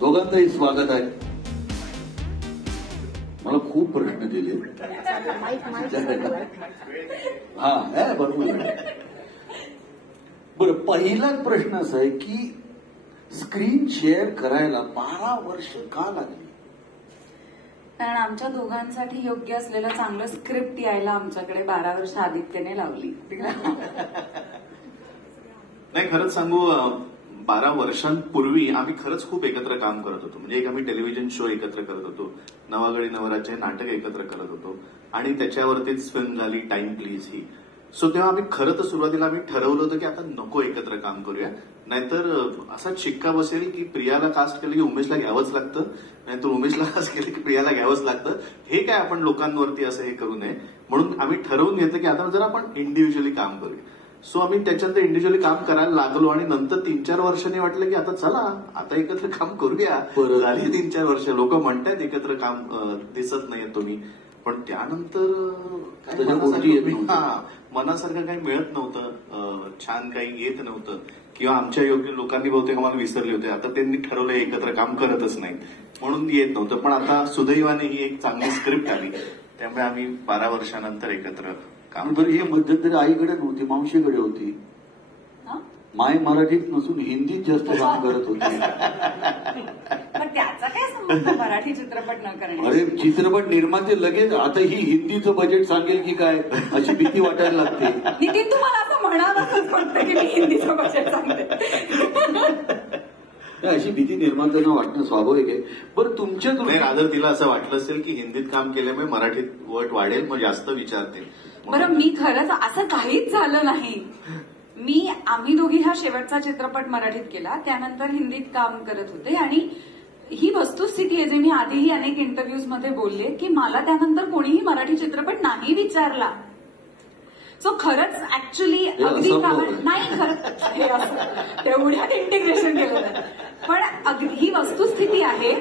दोघांचंही स्वागत आहे. मला खूप प्रश्न दिले. हा बरोबर. बरं, पहिलाच प्रश्न असा आहे की स्क्रीन शेअर करायला 12 वर्ष का लागली? कारण आमच्या दोघांसाठी योग्य असलेलं चांगलं स्क्रिप्ट यायला आमच्याकडे 12 वर्ष आदित्यने लावली. नाही, खरंच सांगू, 12 वर्षांपूर्वी आम्ही खरंच खूप एकत्र काम करत होतो. म्हणजे एक आम्ही टेलिव्हिजन शो एकत्र करत होतो, नवागडी नवराचे नाटक एकत्र करत होतो आणि त्याच्यावरतीच फिल्म झाली टाइम प्लीज ही. सो तेव्हा आम्ही खरं तर सुरुवातीला आम्ही ठरवलं होतं की आता नको एकत्र काम करूया, नाहीतर असाच शिक्का बसेल की प्रियाला कास्ट केलं की उमेशला घ्यावंच लागतं, नाहीतर उमेशला कास्ट केलं की प्रियाला घ्यावंच लागतं. हे काय आपण लोकांवरती असं हे करू नये, म्हणून आम्ही ठरवून घेतलं की आता जर आपण इंडिव्हिज्युअली काम करूया. सो आम्ही त्याच्यानंतर इंडिव्हिज्युअली काम करायला लागलो आणि नंतर 3-4 वर्षांनी वाटलं की आता चला आता एकत्र काम करूया. झाली 3-4 वर्ष. लोक म्हणतायत एकत्र काम दिसत नाहीये तुम्ही, पण त्यानंतर मनासारखं काही मिळत नव्हतं, छान काही येत नव्हतं, किंवा आमच्या योग्य लोकांनी बहुतेक आम्हाला विसरले होते. आता त्यांनी ठरवलं एकत्र काम करतच नाही म्हणून येत नव्हतं. पण आता सुदैवाने ही एक चांगली स्क्रिप्ट आली, त्यामुळे आम्ही 12 वर्षानंतर एकत्र काम. बरं, हे मध्यंतरी आईकडे नव्हती, मावशीकडे होती. माय मराठीत नसून हिंदीत जास्त काम करत होती. त्याचा काय संबंध मराठी चित्रपट न करणे? अरे, चित्रपट निर्माते लगेच आता ही हिंदीचं बजेट सांगेल की काय अशी भीती वाटायला लागते. नितीन, तुम्हाला असं म्हणावंच वाटतं की मी हिंदीचं बजेट सांगते? अशी भीती निर्मात्यांना वाटणं स्वाभाविक आहे. बरं, तुमच्या रादर तिला असं वाटलं असेल की हिंदीत काम केल्यामुळे मराठीत वट वाढेल, मग जास्त विचारतील. बरं, मी खरंच असं काहीच झालं नाही. आम्ही दोघी हा शेवटचा चित्रपट मराठीत केला, त्यानंतर हिंदीत काम करत होते आणि ही वस्तुस्थिती आहे, जे मी आधीही अनेक इंटरव्ह्यूज मध्ये बोलले, की मला त्यानंतर कोणीही मराठी चित्रपट नाही विचारला. सो खरंच ऍक्च्युली अगदी नाही, खरंच तेवढ्यात इंटिग्रेशन केलं. पण ही वस्तुस्थिती आहे.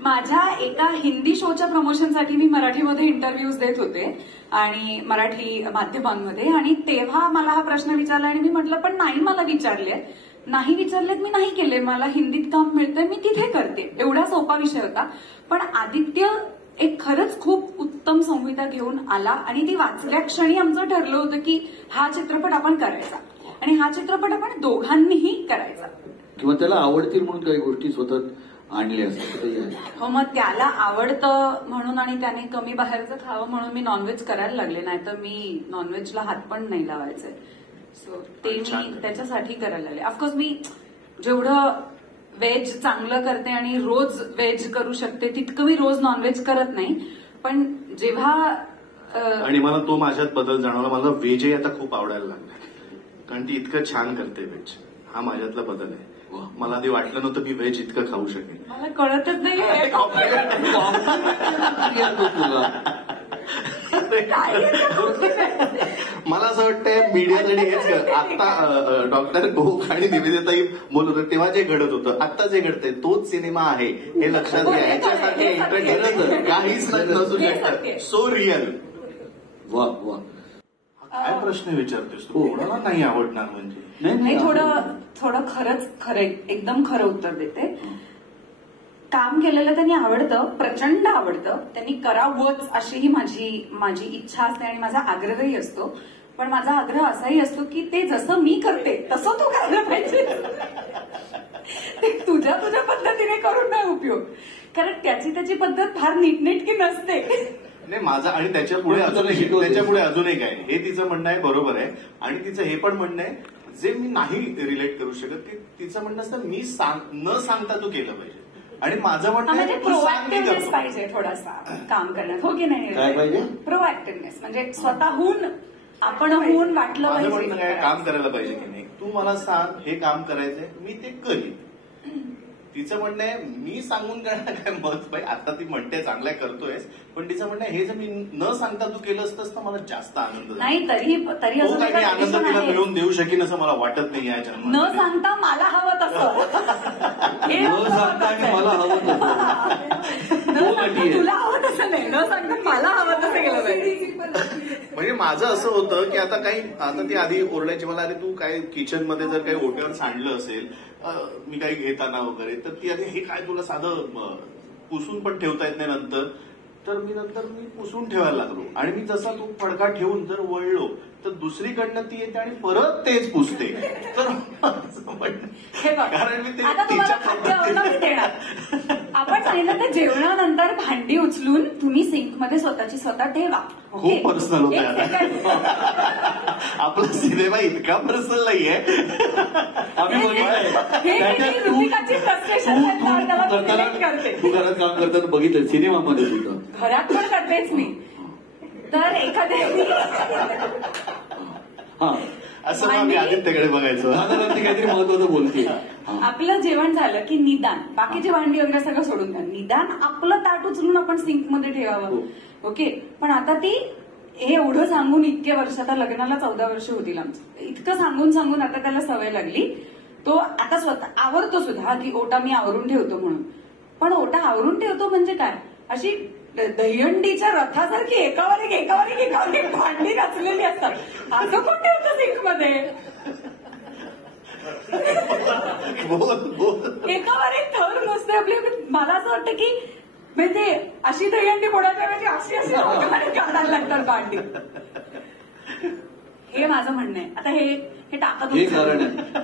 माझ्या एका हिंदी शोच्या प्रमोशनसाठी मी मराठीमध्ये इंटरव्ह्यूज देत होते आणि मराठी माध्यमांमध्ये, आणि तेव्हा मला हा प्रश्न विचारला आणि मी म्हटलं पण नाही मला विचारलेत मी नाही केले, मला हिंदीत काम मिळतंय, मी तिथे करते. एवढा सोपा विषय होता. पण आदित्य एक खरंच खूप उत्तम संहिता घेऊन आला आणि ती वाचल्या क्षणी आमचं ठरलं होतं की हा चित्रपट आपण करायचा आणि हा चित्रपट आपण दोघांनीही करायचा. किंवा त्याला आवडतील म्हणून काही गोष्टी स्वतः आणले असतात. हो, मग त्याला आवडतं म्हणून आणि त्याने कमी बाहेरचं खावं म्हणून मी नॉनव्हेज करायला लागले, नाही तर मी नॉनव्हेजला हात पण नाही लावायचे. सो ते मी त्याच्यासाठी करायला लागले. ऑफकोर्स मी जेवढं व्हेज चांगलं करते आणि रोज व्हेज करू शकते तितकं मी रोज नॉनव्हेज करत नाही. पण जेव्हा आणि मला तो माझ्यात बदल जाणवला, मला व्हेजही आता खूप आवडायला लागला, कारण ती इतकं छान करते व्हेज. हा माझ्यातला बदल आहे. मला आधी वाटलं नव्हतं की व्हेज इतकं खाऊ शकेल. मला कळतच नाही. मला असं वाटतंय मीडियासाठी हेच आता डॉक्टर गोख आणि निवेदिताई बोलत होते तेव्हा जे घडत होतं आता जे घडतंय तोच सिनेमा आहे हे लक्षात घ्या. याच्यासारखे एंटरटेनर काहीच नसू शकतं. So real. वा वा. काय प्रश्न विचारतोस तू? कोणाला नाही आवडणार म्हणजे? नाही, थोडं खरं एकदम खरं उत्तर देते. काम केलेलं त्यांनी आवडतं, प्रचंड आवडतं, त्यांनी करावंच अशीही माझी इच्छा असते आणि माझा आग्रहही असतो. पण माझा आग्रह असाही असतो की ते जसं मी करते तसं तू करायला पाहिजे. ते तुझ्या पद्धतीने करून नाही उपयोग, कारण त्याची पद्धत फार नीटनेटकी नसते. नाही माझा आणि त्याच्या पुढे अजून एक आहे. हे तिचं म्हणणं आहे, बरोबर आहे. आणि तिचं हे पण म्हणणं आहे जे मी नाही रिलेट करू शकत की तिचं म्हणणं असतं मी न सांगता तू केलं पाहिजे. आणि माझं म्हणणं म्हणजे प्रोएक्टिव्हनेस पाहिजे थोडासा काम करण्यात. हो की नाही? काय पाहिजे? प्रोएक्टिव्हनेस म्हणजे स्वतःहून आपण होऊन वाटलं माझं म्हणणं पाहिजे. काय, काम करायला पाहिजे की नाही, तू मला सांग हे काम करायचंय मी ते करीन. तिचं म्हणणं आहे मी सांगून करणार काय मत पाहिजे. आता ती म्हणते चांगल्या करतोयस, पण तिचं म्हणणं आहे हे जर मी न सांगता तू केलं असतंस तर मला जास्त आनंद झाला. नाही तरी अजून मी आनंद तिला मिळवून देऊ शकीन असं मला वाटत नाही याच्या. न सांगता मला हवं तसं. न सांगता आणि मला हवं तसं. न सांगता तुला हवं तसं नाही, न सांगता मला हवं तसं केलं पाहिजे. म्हणजे माझं असं होतं की आता ती आधी ओरडायची मला, अरे तू काय किचनमध्ये जर काही ओट्यावर सांडलं असेल मी काही घेताना वगैरे, तर ती आधी हे काय तुला साधं पुसून पण ठेवता येत नाही नंतर. तर मी पुसून ठेवायला लागलो. आणि मी जसा तो फडका ठेवून जर वळलो तर दुसरीकडनं ती येते आणि परत तेच पुसते. तर कारण मी आता तुम्हाला खाद्य देणार. आपण सांगितलं तर जेवणानंतर भांडी उचलून तुम्ही सिंकमध्ये स्वतः ठेवा. खूप पर्सनल होतं. आपला सिनेमा इतका पर्सनल नाहीये. आम्ही तू घरात काम करताना बघितलं, सिनेमामध्ये सुद्धा घरात पण करतेच मी. तर असं आम्ही आदित्यकडे बघायचो. काहीतरी महत्वाचं बोलते. आपलं जेवण झालं की निदान बाकीची भांडी वगैरे सगळं सोडून द्या, निदान आपलं ताट उचलून आपण सिंकमध्ये ठेवावं. ओके. पण आता ती हे एवढं सांगून इतके वर्ष, आता लग्नाला 14 वर्ष होतील आमचं, इतकं सांगून आता त्याला सवय लागली. तो आता स्वतः आवरतो सुद्धा की ओटा मी आवरून ठेवतो म्हणून. पण ओटा आवरून ठेवतो म्हणजे काय, अशी दहीहंडीच्या रथासारखी एकावर एक भांडी रचलेली असतात. असं कोण ठेवतं सिंकमध्ये? एकावर एक थर नसते आपली. मला असं वाटतं की म्हणजे अशी दहीहंडी फोडायच्या म्हणजे अशी काढायला लागतात भांडी. हे माझं म्हणणं आहे. आता हे टाकत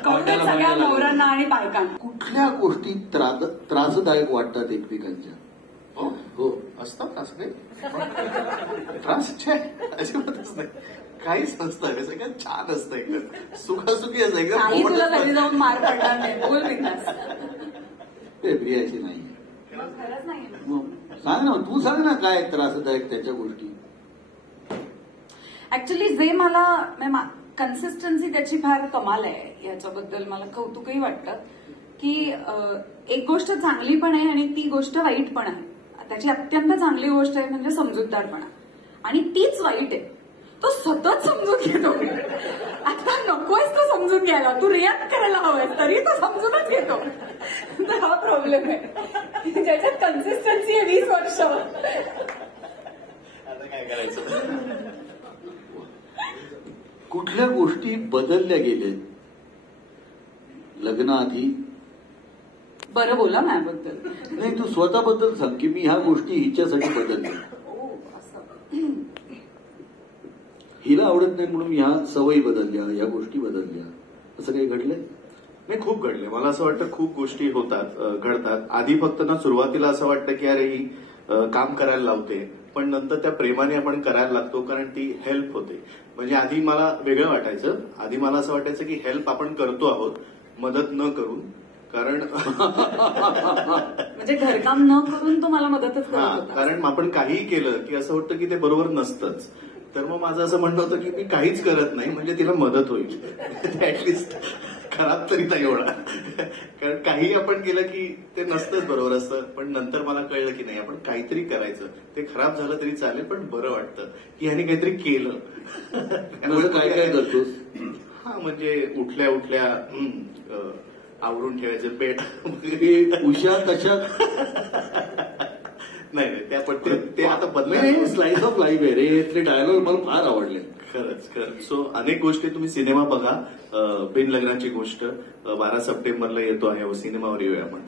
कळतं सगळ्या नवऱ्यांना आणि बायकांना. कुठल्या गोष्टी त्रासदायक वाटतात एकमेकांच्या? हो असतात असं काही त्रास अजिबातच नाही, काहीच नसतं. हे सगळं छान असतं, एकदम सुखासुखी असतं एकदम. तुला घरी जाऊन मार पडणार नाही. बोल विकास. प्रियाची नाही. खरंच नाही. सांग ना, तू सांग ना काय त्रासदायक त्याच्या गोष्टी. ऍक्च्युली जे मला कन्सिस्टन्सी त्याची फार कमाल आहे. याच्याबद्दल मला कौतुकही वाटतं की एक गोष्ट चांगली पण आहे आणि ती गोष्ट वाईट पण आहे. त्याची अत्यंत चांगली गोष्ट आहे म्हणजे समजूतदारपणा, आणि तीच वाईट आहे. तो सतत समजून घेतो. आता नकोयच तो समजून घ्यायला, तू रिॲक्ट करायला हवंय तरी तो समजूनच घेतो. तर हा प्रॉब्लेम आहे ज्याच्यात कन्सिस्टन्सी आहे 20 वर्ष. आता काय करायचं? कुठल्या गोष्टी बदलल्या गेल्या लग्नाआधी? बरं बोला माझ्याबद्दल. नाही, तू स्वतःबद्दल सांग की मी ह्या गोष्टी हिच्यासाठी बदलल्या. हिला आवडत नाही म्हणून ह्या सवयी बदलल्या, ह्या गोष्टी बदलल्या, असं काही घडलंय? नाही, खूप घडले. मला असं वाटतं खूप गोष्टी घडतात. आधी फक्त ना सुरुवातीला असं वाटतं की अरे ही काम करायला लावते, पण नंतर त्या प्रेमाने आपण करायला लागतो कारण ती हेल्प होते. म्हणजे आधी मला वेगळं वाटायचं. आधी मला असं वाटायचं की हेल्प आपण करतो आहोत, मदत न करून. कारण म्हणजे घरकाम न करून तो मला मदतच करत होता. कारण आपण काहीही केलं की असं वाटतं की ते बरोबर नसतंच. तर मग माझं असं म्हणणं होतं की मी काहीच करत नाही म्हणजे तिला मदत होईल. ऍटलिस्ट खराब तरी नाही होणार. कारण काही आपण केलं की ते नसतंच बरोबर असतं, पण नंतर मला कळलं की नाही, आपण काहीतरी करायचं. ते खराब झालं तरी चालेल, पण बरं वाटतं की ह्याने काहीतरी केलं. काय काय करतोस? हा, म्हणजे उठल्या उठल्या आवरून ठेवायचं बेड. उषा कशा नाही त्या पद्धतीत ते आता बदल. स्लाइस ऑफ लाईफ आहे रे, ते डायलॉग मला फार आवडले. खरंच. सो अनेक गोष्टी तुम्ही सिनेमा बघा. बिन लग्नाची गोष्ट 12 सप्टेंबरला येतो आहे, सिनेमावर येऊया आपण.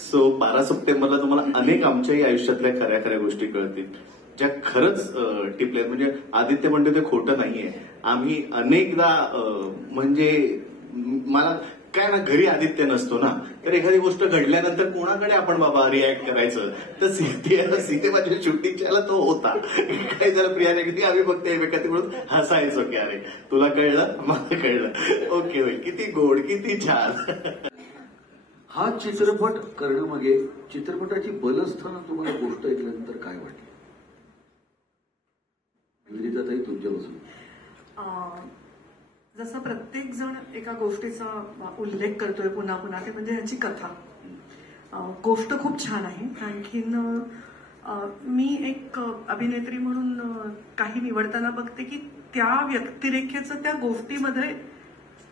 सो 12 सप्टेंबरला तुम्हाला अनेक आमच्याही आयुष्यातल्या खऱ्या खऱ्या गोष्टी कळतील, ज्या खरंच टिपल्यात. म्हणजे आदित्य म्हणते ते खोटं नाहीये. आम्ही अनेकदा म्हणजे मला काय ना, घरी आदित्य नसतो ना, तर एखादी गोष्ट घडल्यानंतर कोणाकडे आपण बाबा रिॲक्ट करायचं, तर सिनेमाच्या शूटिंगच्या तो होता. काय झालं प्रियाने किती आम्ही फक्त एकमेकात म्हणून हसायचो की अरे तुला कळलं, मला कळलं, ओके होईल, किती गोड, किती छान. हा चित्रपट करण्यामागे चित्रपटाची बलस्थानं तुम्हाला गोष्ट ऐकल्यानंतर काय वाटलं? विविधताही तुमच्यापासून. जसं प्रत्येक जण एका गोष्टीचा उल्लेख करतोय पुन्हा पुन्हा, ते म्हणजे याची कथा. गोष्ट खूप छान आहे. आणखीन मी एक अभिनेत्री म्हणून काही निवडताना बघते की त्या व्यक्तिरेखेचं त्या गोष्टीमध्ये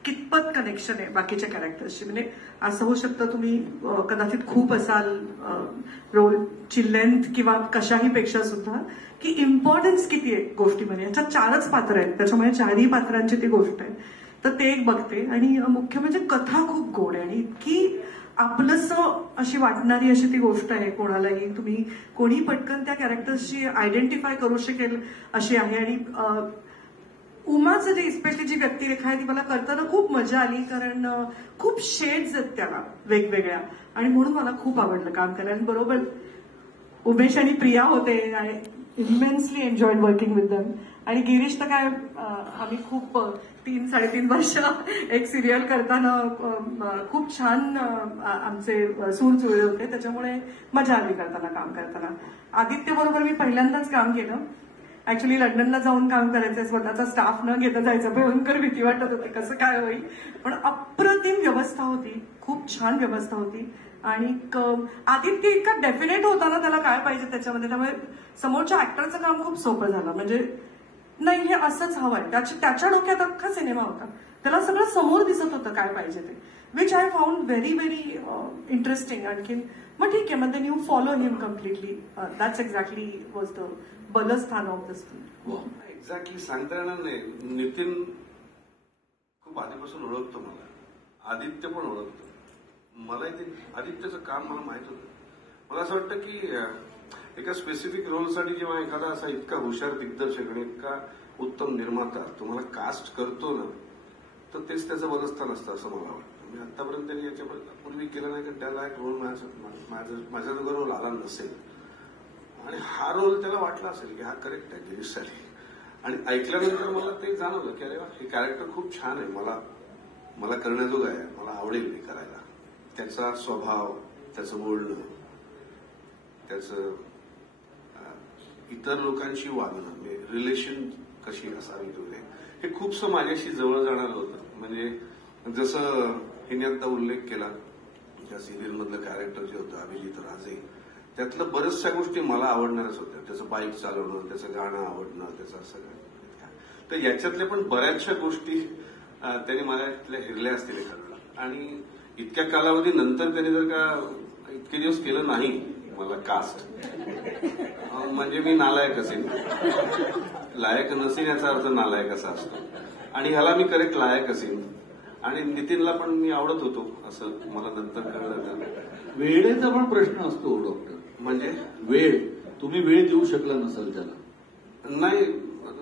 कितपत कनेक्शन आहे बाकीच्या कॅरेक्टर्सशी. म्हणजे असं होऊ शकतं तुम्ही कदाचित खूप असाल रोलची लेंथ किंवा कशाही पेक्षा सुद्धा, की इम्पॉर्टन्स किती आहे गोष्टीमध्ये. याच्यात 4च पात्र आहेत, त्याच्यामुळे 4ही पात्रांची ती गोष्ट आहे. तर ते एक बघते. आणि मुख्य म्हणजे कथा खूप गोड आहे आणि इतकी आपलंसं अशी वाटणारी अशी ती गोष्ट आहे. कोणालाही तुम्ही कोणी पटकन त्या कॅरेक्टर्सशी आयडेंटिफाय करू शकेल अशी आहे. आणि उमाचं जे स्पेशली जी व्यक्तिरेखा आहे ती मला करताना खूप मजा आली, कारण खूप शेड्स आहेत त्याला वेगवेगळ्या, आणि म्हणून मला खूप आवडलं काम करायला. आणि बरोबर उमेश आणि प्रिया होते, आणि इमेन्सली एन्जॉयड वर्किंग विथ दम. आणि गिरीश तर काय, आम्ही खूप 3-3.5 वर्ष एक सिरियल करताना खूप छान आमचे सूर जुळले होते, त्याच्यामुळे मजा आली करताना काम करताना. आदित्य बरोबर मी पहिल्यांदाच काम केलं. ऍक्च्युली लंडनला जाऊन काम करायचंय, स्वतःचा स्टाफ न घेता जायचं, भयंकर भीती वाटत होते कसं काय होईल, पण अप्रतिम व्यवस्था होती, खूप छान व्यवस्था होती. आणि आदित्य इतका डेफिनेट होता ना त्याला काय पाहिजे त्याच्यामध्ये, त्यामुळे समोरच्या ऍक्टरचं काम खूप सोपं झालं. म्हणजे नाही हे असंच हवंय, त्याच्या डोक्यात अख्खा सिनेमा होता, त्याला सगळं समोर दिसत होतं काय पाहिजे ते, which I found very very interesting. आणखीन मग ठीक आहे, मग then you follow him completely. That's exactly was the बलस्थान ऑफ दिस फिल्म. एक्झॅक्टली सांगता येणार नाही. नितीन खूप आधीपासून ओळखतो मला, आदित्य पण ओळखतो मला. ते आदित्यचं काम मला माहित होतं. मला असं वाटतं की एका स्पेसिफिक रोलसाठी जेव्हा एखादा असा इतका हुशार दिग्दर्शक आणि इतका उत्तम निर्माता तुम्हाला कास्ट करतो ना, तर तेच त्याचं बलस्थान असतं असं मला वाटतं. मी आतापर्यंत त्यांनी याच्या पूर्वी केलं नाही, की त्याला एक रोल माझ्या जो रोल आला नसेल, आणि हा रोल त्याला वाटला असेल की हा करेक्ट आहे गिरीशसाठी. आणि ऐकल्यानंतर मला ते जाणवलं की अरे हे कॅरेक्टर खूप छान आहे, मला करण्याजोगं आहे, मला आवडेल हे करायला. त्याचा स्वभाव, त्याचं बोलणं, त्याचं इतर लोकांशी वागणं, म्हणजे रिलेशन कशी असावी वगैरे, हे खूपसं माझ्याशी जवळ जाणारं होतं. म्हणजे जसं हिने आता उल्लेख केला त्या सिरियलमधलं कॅरेक्टर जे होतं अभिजित राजे, त्यातलं बऱ्याचशा गोष्टी मला आवडणारच होत्या. त्याचं बाईक चालवणं, त्याचं गाणं आवडणं, त्याचं सगळं. तर याच्यातल्या पण बऱ्याचशा गोष्टी त्याने माझ्यातल्या हिरल्या असतील एखाद्याला. आणि इतक्या कालावधीनंतर त्याने जर का इतके दिवस केलं नाही मला कास्ट, म्हणजे मी नालायक असेल. लायक नसेल याचा अर्थ नालायक असा असतो, आणि ह्याला मी करेक्ट लायक असेल. आणि नितीनला पण मी आवडत होतो असं मला नंतर कळलं. वेळेचा पण प्रश्न असतो डॉक्टर. म्हणजे वेळ, तुम्ही वेळ देऊ शकला नसाल त्याला? नाही,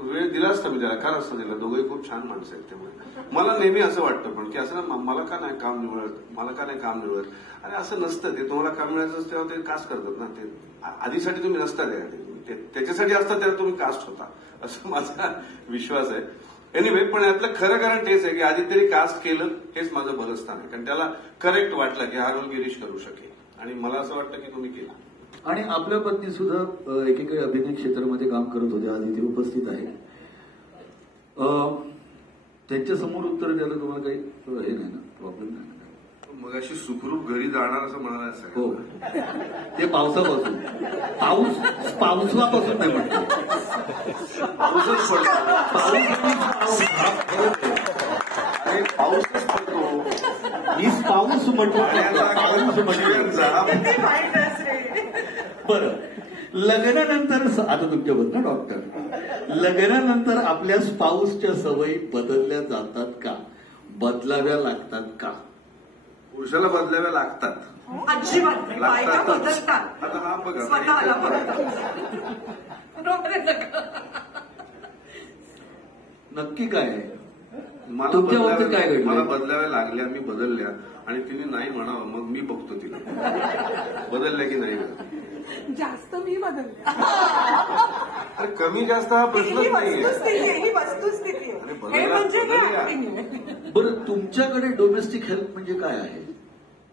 वेळ दिला असता मी त्याला. का असतं दिला? दोघंही खूप छान माणसं आहेत. त्यामुळे मला नेहमी असं वाटतं पण की असं मला का नाही काम निवडत, अरे असं नसतं. ते तुम्हाला काम मिळायचं तेव्हा ते कास्ट करतात ना. ते आधीसाठी तुम्ही नसता त्याच्यासाठी असता तेव्हा तुम्ही कास्ट होता, असं माझा विश्वास आहे. एनिवे, पण यातलं खरं कारण तेच आहे की आदित्यने कास्ट केलं हेच माझं बलस्थान आहे, कारण त्याला करेक्ट वाटलं की हा रोल गिरीश करू शकेल, आणि मला असं वाटतं की तुम्ही केला. आणि आपल्या पत्नी सुद्धा एकेकाळी अभिनय क्षेत्रामध्ये काम करत होते, आधी ते उपस्थित आहे. त्यांच्या समोर उत्तर द्यायला तुम्हाला काही हे नाही ना, प्रॉब्लेम नाही ना? मग अशी सुखरूप घरी जाणार असं म्हणाला हो, ते पावसापासून. पावसापासून नाही म्हणतो, पाऊसच पडतो. मीच पाऊस म्हणतो. बरं, लग्नानंतर आता तुमच्याबद्दल ना डॉक्टर, लग्नानंतर आपल्या स्पाऊसच्या सवयी बदलल्या जातात का, बदलाव्या लागतात का? पुरुषाला बदलाव्या लागतात. अजिबात नाही, बायका बदलतात. आता हा बघा, स्वतःला नक्की काय आहे? मला तुमच्या बाबतीत काय बदलाव्या- घडलं? मला बदलाव्या लागल्या, मी बदलल्या आणि तिने नाही म्हणावं, मग मी बघतो तिला बदलल्या की नाही. जास्त मी बदलले. अरे कमी जास्त हा प्रश्नच नाहीये. ही वस्तुस्थिती आहे. हे म्हणजे हे acting आहे. बरं, तुमच्याकडे डोमेस्टिक हेल्प म्हणजे काय आहे?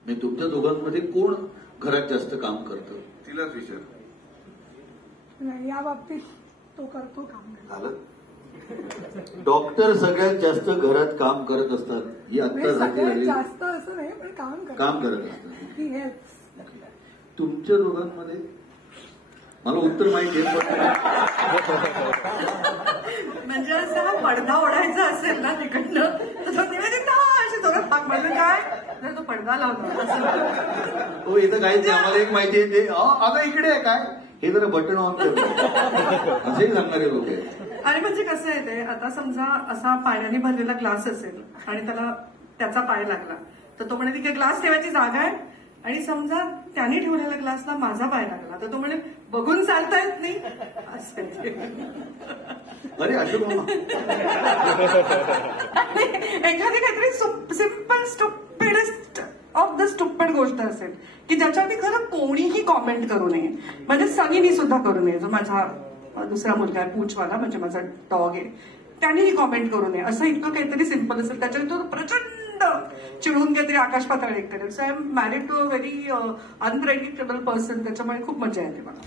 म्हणजे तुमच्या दोघांमध्ये कोण घरात जास्त काम करतं? तिलाच विचार. नाही, या बाबतीत तो करतो काम. झालं. डॉक्टर सगळ्यात जास्त घरात काम करत असतात, ही आत्ता म्हणजे झाली सगळ्यात झाली जास्त असं नाही, पण काम करत असतात. ही हेल्प. तुमच्या दोघांमध्ये मला उत्तर माहिती आहे, पण म्हणजे असं हा पडदा ओढायचा असेल ना तिकडनं, तर तो निवेदिता अशी जोरात हाक मारली, काय तर तो पडदा लावतो असं. हो, इथं काहीच नाही, आम्हाला एक माहिती आहे, ते अगं इकडे आहे काय, हे जरा बटन ऑन करतो असंही सांगणारे लोक आहेत. आणि म्हणजे कसं आहे ते, आता समजा असा पाण्याने भरलेला ग्लास असेल आणि त्याचा पाय लागला, तर तो म्हणे तिथे ग्लास ठेवायची जागा आहे, आणि समजा त्याने ठेवलेल्या ग्लासला माझा पाय लागला, तर तो म्हणे बघून चालता येत नाही असं. अरे अशोक मामा, एखादी काहीतरी simple stupidest of the stupid गोष्ट असेल की ज्याच्यावरती खरं कोणीही कॉमेंट करू नये, म्हणजे सनीनी सुद्धा करू नये. जो माझा दुसरा मुलगा आहे पूछवाला, म्हणजे माझा डॉग आहे, त्यानेही कॉमेंट करू नये. असं इतकं काहीतरी सिम्पल असेल, त्याच्यावर तो प्रचंड चिडून काहीतरी आकाश पाताळ एक करेल. So I am married to a very unpredictable person, त्याच्यामुळे खूप मजा येते मला.